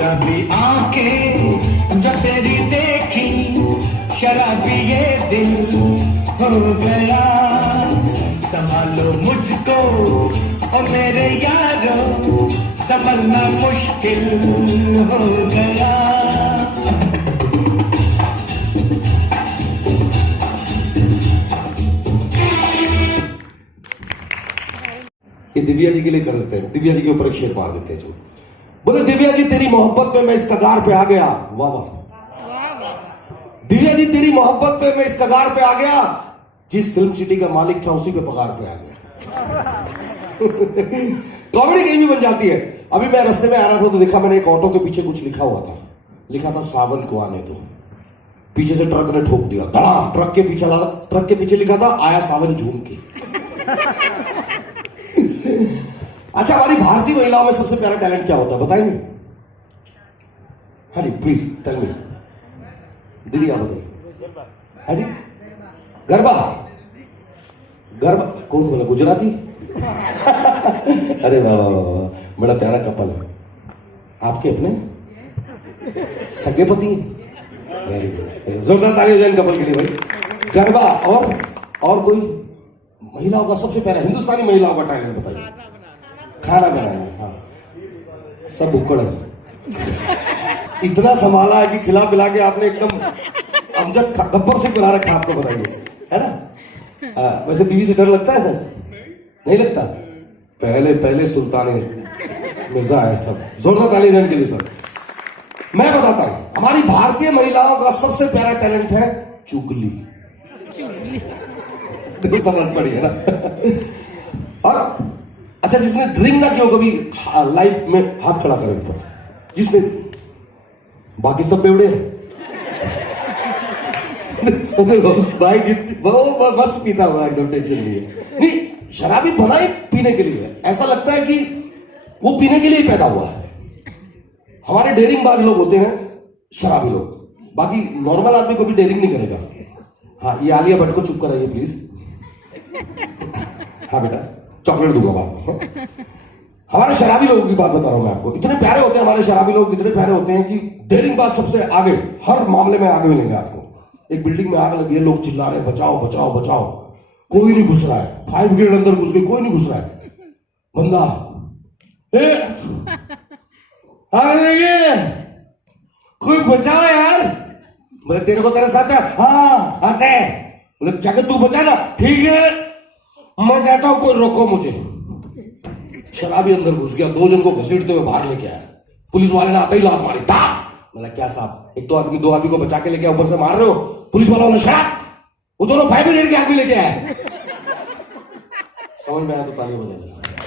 शराबी आँखें जब तेरी देखी, शराबी ये दिल हो गया। संभालो मुझको ओ मेरे यारो, संभलना मुश्किल हो गया। दिव्या जी के लिए कर देते हैं। दिव्या जी के ऊपर एक शेर मार देते हैं जो बोले, दिव्या जी, तेरी मोहब्बत पे मैं इस कगार पे आ गया। वाह वाह। दिव्या जी, तेरी मोहब्बत पे मैं इस कगार पे आ गया। जिस फ़िल्म सिटी का मालिक था, उसी पे पगार पे आ गया। कॉमेडी कहीं भी बन जाती है। अभी मैं रास्ते में आ रहा था तो देखा मैंने एक ऑटो के पीछे कुछ लिखा हुआ था। लिखा था, सावन को आने दो। पीछे से ट्रक ने ठोक दिया। धड़ाम! ट्रक के पीछे ट्रक के पीछे लिखा था, आया सावन झूम के। अच्छा हमारी भारतीय महिलाओं में सबसे प्यारा टैलेंट क्या होता है? बताएँगे हाँ जी प्लीज़ टेल मी दीदी, आप बताइए। हाँ जी। गरबा। गरबा। कौन बोला? गुजराती? अरे वाह वाह वाह बड़ा प्यारा कपल है। आपके अपने? सगे पति? वेरी गुड जोरदार ताली हो कपल के लिए भाई। गरबा और और कोई महिलाओं का सबसे प्यारा, हिंदुस्तानी महिलाओं का टैलेंट बताइए। खाना बनाना हाँ। सब उकड़ है इतना संभाला है कि खिला पिला के आपने एकदम अमजद गब्बर से बना रखा आपको बताइए है ना? हाँ, वैसे बीवी से डर लगता है सर? नहीं लगता? पहले पहले सुल्तान मिर्ज़ा है सब। जोरदार ताली देने के लिए सर। मैं बताता हूँ हमारी भारतीय महिलाओं का सबसे प्यारा टैलेंट है चुगली। देखो समझ पड़ी है ना? और अच्छा जिसने ड्रिंक ना किया कभी लाइफ में हाथ खड़ा करें ऊपर जिसने बाकी सब बेवड़े हैं। देखो, भाई जित वो मस्त पीता हुआ, एकदम टेंशन है नहीं, शराबी बनाई पीने के लिए। ऐसा लगता है कि वो पीने के लिए ही पैदा हुआ है। हमारे डेरिंग बाज लोग होते हैं शराबी लोग। बाकी नॉर्मल आदमी कभी डेरिंग नहीं करेगा। हाँ ये आलिया भट्ट को चुप कराइए प्लीज़ हाँ बेटा। चॉकलेट दूँगा बाद में हमारे शराबी लोगों की बात बता रहा हूँ मैं आपको। इतने प्यारे होते हैं हमारे शराबी लोग इतने प्यारे होते हैं कि डेयरिंग बात सबसे आगे हर मामले में आगे मिलेंगे आपको। एक बिल्डिंग में आग लगी है लोग चिल्ला रहे हैं बचाओ बचाओ बचाओ। कोई नहीं घुस रहा है। फायर ब्रिगेड अंदर घुस गई कोई नहीं घुस रहा है। बंदा ए, अरे ये! कोई बचाओ यार? बोले तेरे को तेरे साथ है? हाँ आते बोले जाके तू बचा ना? ठीक है। मैं कहता हूँ, कोई रोको मुझे। शराबी अंदर घुस गया, दो जन को घसीटते हुए बाहर लेके आया। पुलिस वाले ने आते ही लात मारी था मैंने क्या साहब, एक तो आदमी, दो आदमी को बचा के लेके ऊपर से मार रहे हो? पुलिस वालों ने शराब! वो दोनों फाइव मिनट के आदमी लेके आए। समझ में आया तो ताली बजा देना